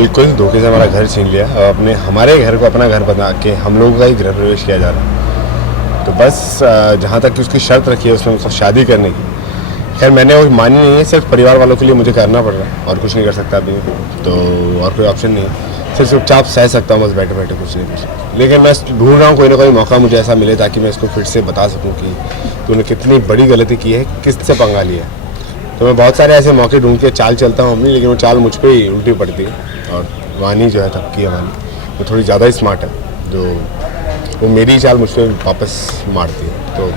बिल्कुल धोखे से हमारा घर छीन लिया और अपने हमारे घर को अपना घर बना के हम लोगों का ही गृह प्रवेश किया जा रहा है। तो बस जहाँ तक कि उसकी शर्त रखी है उसमें उसको शादी करने की, खैर मैंने वो मानी नहीं है, सिर्फ परिवार वालों के लिए मुझे करना पड़ रहा है और कुछ नहीं कर सकता अभी, तो और कोई ऑप्शन नहीं है, सिर्फ चुपचाप सह सकता हूँ बस बैठे बैठे, कुछ नहीं कर सकता। लेकिन मैं ढूंढ रहा हूँ कोई ना कोई मौका मुझे ऐसा मिले ताकि मैं इसको फिर से बता सकूँ कि तूने कितनी बड़ी गलती की है, किससे पंगा लिया है। तो मैं बहुत सारे ऐसे मौके ढूंढ के चाल चलता हूँ अपनी, लेकिन वो चाल मुझ पर ही उल्टी पड़ती है। और वानी जो है थपकी है वानी, वो थोड़ी ज़्यादा ही स्मार्ट है, जो वो मेरी चाल मुझ पर वापस मारती है, तो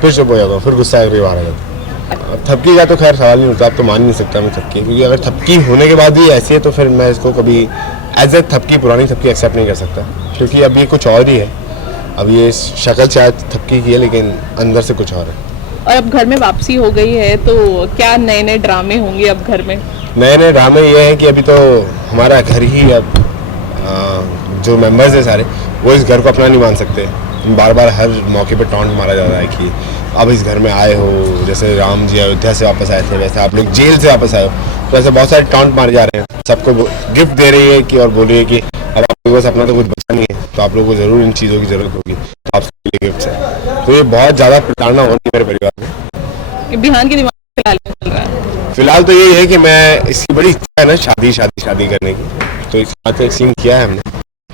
फिर चुप हो जाता हूँ, फिर गुस्सा अगली बार आ जाता है। थपकी का तो खैर सवाल नहीं होता, अब तो मान नहीं सकता मैं थपकी, क्योंकि अगर थपकी होने के बाद भी ऐसी है तो फिर मैं इसको कभी एज ए थपकी, पुरानी थपकी एक्सेप्ट नहीं कर सकता, क्योंकि अब ये कुछ और ही है। अब ये शक्ल शायद थपकी की है लेकिन अंदर से कुछ और है। और अब घर में वापसी हो गई है तो क्या नए नए ड्रामे होंगे अब घर में? नए नए ड्रामे ये हैं कि अभी तो हमारा घर ही अब जो मेंबर्स हैं सारे वो इस घर को अपना नहीं मान सकते। बार बार हर मौके पे टॉन्ट मारा जा रहा है कि अब इस घर में आए हो, जैसे राम जी अयोध्या से वापस आए थे वैसे आप लोग जेल से वापस आए हो, तो ऐसे बहुत सारे टॉन्ट मारे जा रहे हैं। सबको गिफ्ट दे रही है कि और बोल रही है कि अब आपके पास अपना तो कुछ बचा नहीं है, तो आप लोगों को ज़रूर इन चीज़ों की ज़रूरत होगी, तो आपके लिए गिफ्ट है। तो ये बहुत ज़्यादा प्रताड़ना हो रही है मेरे परिवार में। बिहान के दिमाग में फिलहाल क्या चल रहा है? फिलहाल तो ये है कि मैं, इसकी बड़ी इच्छा है ना शादी करने की, तो इस बात का एक सीन किया है हमने,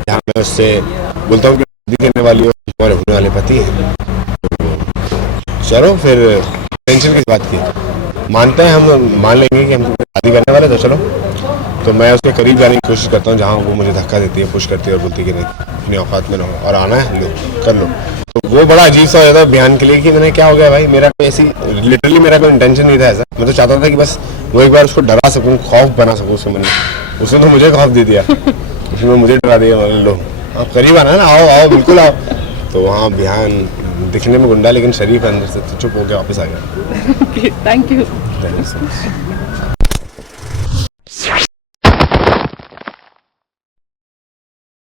जहाँ मैं उससे बोलता हूँ कि शादी करने वाली हो और होने वाले पति है, तो चलो फिर टेंशन किस बात की, मानते हैं हम, मान लेंगे कि हम शादी करने वाले, तो चलो। तो मैं उसके करीब जाने की कोशिश करता हूँ जहाँ वो मुझे धक्का देती है, पुश करती है और बोलती है कि नहीं अपनी औकात में रहो और आना है लो कर लो। तो वो बड़ा अजीब सा हो जाता है बयान के लिए कि मैंने क्या हो गया भाई, मेरा कोई ऐसी लिटरली मेरा कोई इंटेंशन नहीं था ऐसा, मैं तो चाहता था कि बस वो एक बार उसको डरा सकूँ, खौफ बना सकूँ उसके मन में। उसने तो मुझे खौफ दे दिया, उसने मुझे डरा दिया, मतलब लो आप करीब आना ना, आओ आओ बिल्कुल आओ। तो वहाँ बिहान दिखने में गुंडा लेकिन शरीफ है अंदर से, तो चुप हो गया वापस आ गया। Thank you. Thank you so much.